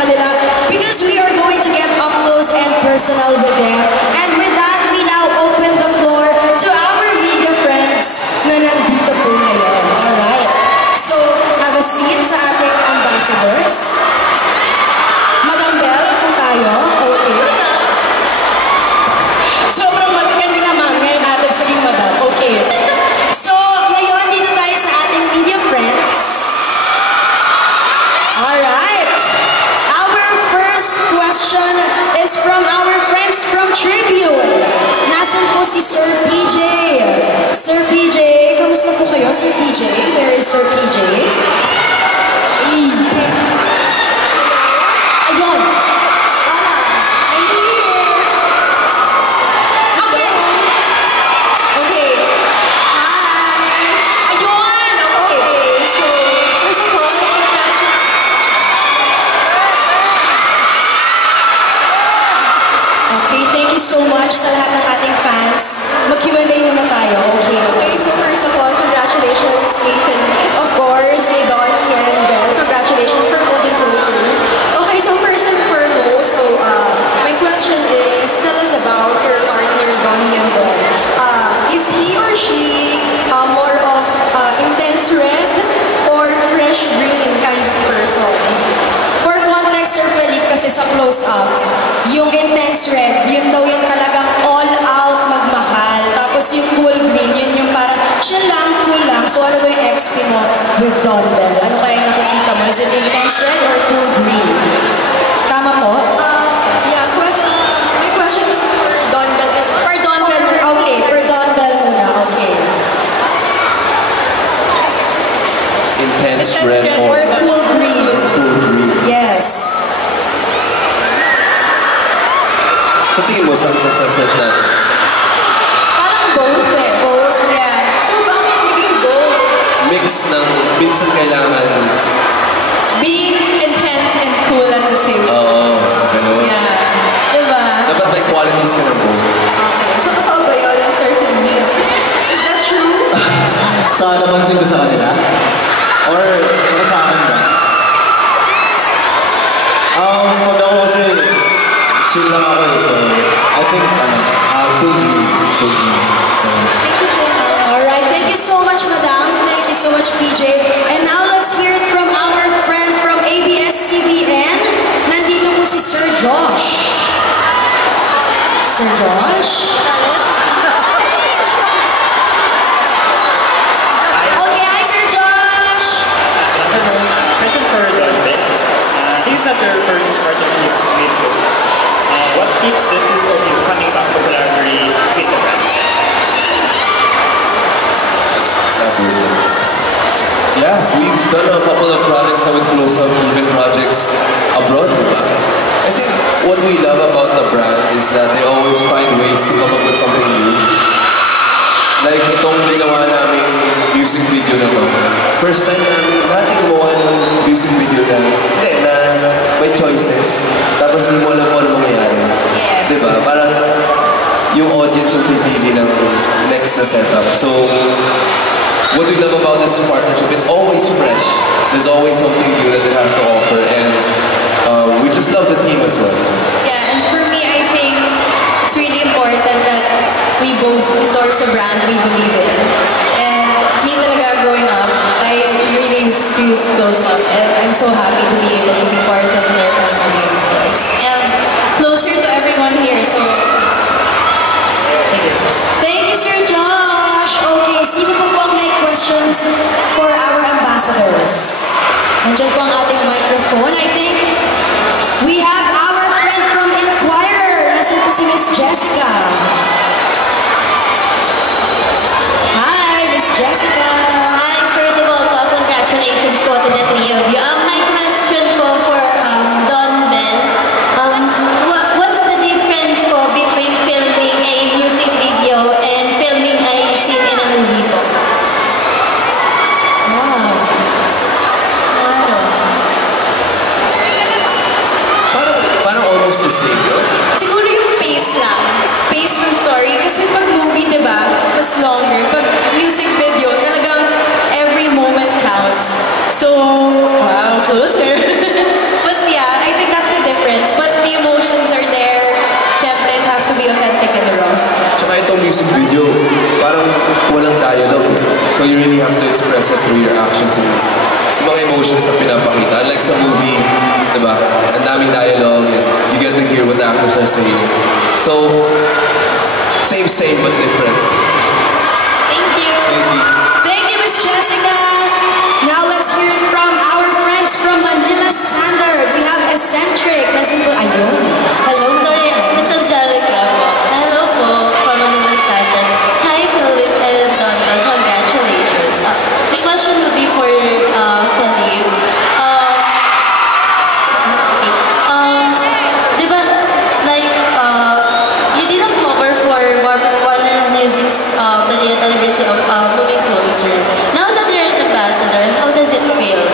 kanila because we are going to get up close and personal with them. And with that, we now open the floor to our media friends na nandito po ngayon. Alright. So, have a seat sa ating ambassadors. Madam Bell, po tayo. Okay. Sobrang maganda naman ngayon natin sa naging madam. Okay. So, ngayon dito tayo sa ating media friends. Alright. Our first question is from our friends from Tribune. Nasaan po si Sir PJ? Sir PJ, kamusta po kayo, Sir PJ? Where is Sir PJ? Ayun. I'm here. Okay. Okay. Hi. Ayun. Okay. So, first of all, congratulations. Okay, thank you so much sa lahat ng ating fans. Mag-Q&A muna tayo. Okay. Okay, so first of all, congratulations kay Finley. Of course, kay Donnie and Belle. Congratulations for moving closer. Okay, so first and foremost, so my question is, tell us about your partner, Donnie and Belle. Is he or she more of intense red or fresh green kind of person? For context, Sir Felipe, kasi sa close-up, yung intense red, yun daw yung talagang all-out magmahal. Tapos yung cool green, yun yung parang chill lang, cool lang. So ano daw yung XP mo with Don Bell? Ano kaya nakikita mo? Is it intense red or cool green? Tama po? Yeah, my question is for Don Bell. For Don Bell, okay. For Don Bell muna, okay. Intense red Or cool green. cool green. Yes. Sa tingin mo, saan masaset na? Parang both eh. Both, yeah. So bakit naging both? Mix ng minsan kailangan. Being intense and cool at the same time. Oo, gano'n. Yeah. Diba? Dapat may qualities ka ng both. So totoo ba yun, Sir Philip? Is that true? Sa napansin ko sa kanila? Or sa akin ba? Pag ako kasi chill lang ako eh, so I think cool green. Thank you so much. Alright, thank you so much, Madam. Thank you so much, PJ. And now let's hear it from our friend from ABS-CBN. Nandito po si Sir Josh. Sir Josh? Okay, hi, Sir Josh! Hello. Question for Don Bell. This is not your first partnership with Close-Up. What keeps the two of you coming back to collaborate with the brand? Yeah, we've done a couple of projects now with Close-Up, even projects abroad, diba? I think what we love about the brand is that they always find ways to come up with something new. Like itong ginawa namin music video na to. First time namin natin gumawa ng music video na hindi, na may choices. Tapos hindi mo alam kung ano mangyayari. Yes. Diba? Parang yung audience yung pipili ng next na setup. So, what we love about this partnership, it's always fresh. There's always something new that it has to offer, and we just love the team as well. Yeah, and for me, I think it's really important that we both endorse a brand we believe in. And me talaga growing up, I really used to use Close-Up, and I'm so happy to be able to be part of their family, of course. And closer to everyone here, so... Thank you, Sir Josh! Okay, sino po ang may questions for our ambassadors? Nandiyan po ang ating microphone, I think. We have our friend from Inquirer. Nasaan po si Miss Jessica? Hi, Miss Jessica! Hi, first of all, congratulations po to the three of you. My question po for Don Bell. What's the difference po between filming a music video and filming a scene in a movie po? Wow. Parang almost the same, no? Siguro yung pace lang. Pace ng story. Kasi pag movie, di ba, mas longer. Pag music video, talagang every moment counts. So, wow, closer. But yeah, I think So you really have to express it through your actions and yung mga emotions na pinapakita. Unlike sa movie, diba? Ang daming dialogue and you get to hear what the actors are saying. So, same but different. Thank you. Thank you. Thank you, Miss Jessica. Now let's hear it from our friends from Manila Standard. We have Eccentric. Nasaan po? Ayun. Hello. Sorry, it's Angelica po. Hello po, from Manila Standard. Hi, Philip and Donald. Congratulations. My question would be for Philip. Okay. Di ba, like, you did a cover for Warner Music's 30th anniversary of Moving Closer. Now that you're an ambassador, how does it feel?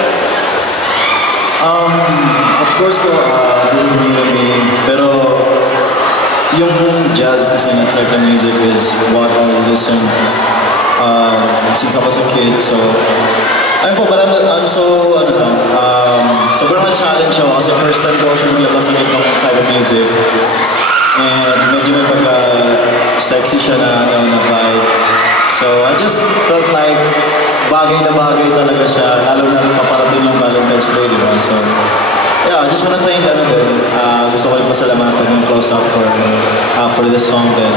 Of course po, this is new to me. Pero yung jazz kasi na type of music is what I listen since I was a kid. So, ayun po, but I'm so, sobrang na-challenge ako kasi first time ko kasi maglabas ng ibang type of music. And medyo may pagka-sexy siya na vibe. So, I just felt like bagay na bagay talaga siya, lalo na paparating yung Valentine's Day, di ba? So, yeah, I just wanna thank gusto ko rin pasalamatan yung Close Up for this song din.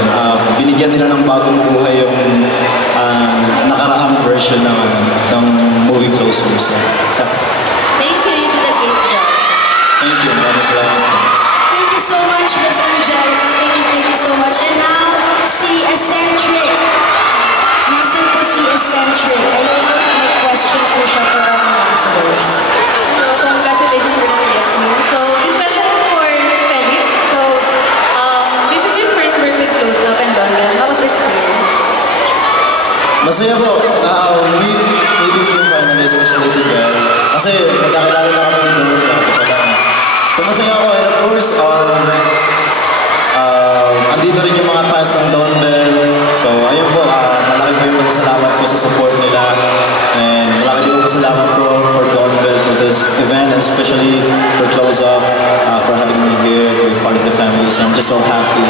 Binigyan nila ng bagong buhay yung nakaraang version ng movie Closer. So, yeah. Thank you, you did a great job. Thank you, maraming salamat. Thank you so much, Miss Angelica. Thank you so much. And now, si Eccentric. Nasaan po si Eccentric? I think may question po siya for our ambassadors. Hello, congratulations for the three of you. So, this question is for Philip. So, this is your first work with Close Up and Don Bell. How was the experience? Masaya po. Meeting yung finalist, especially si Bell. Kasi magkakilala na kami ng Don Bell. So masaya ako. And of course, andito rin yung mga fans ng Don Bell. So ayun po, malaki po yung pasasalamat ko sa support nila. And malaki po yung pasasalamat ko for Don Bell for this event, especially for Close Up, for having me here to be part of the family. So I'm just so happy.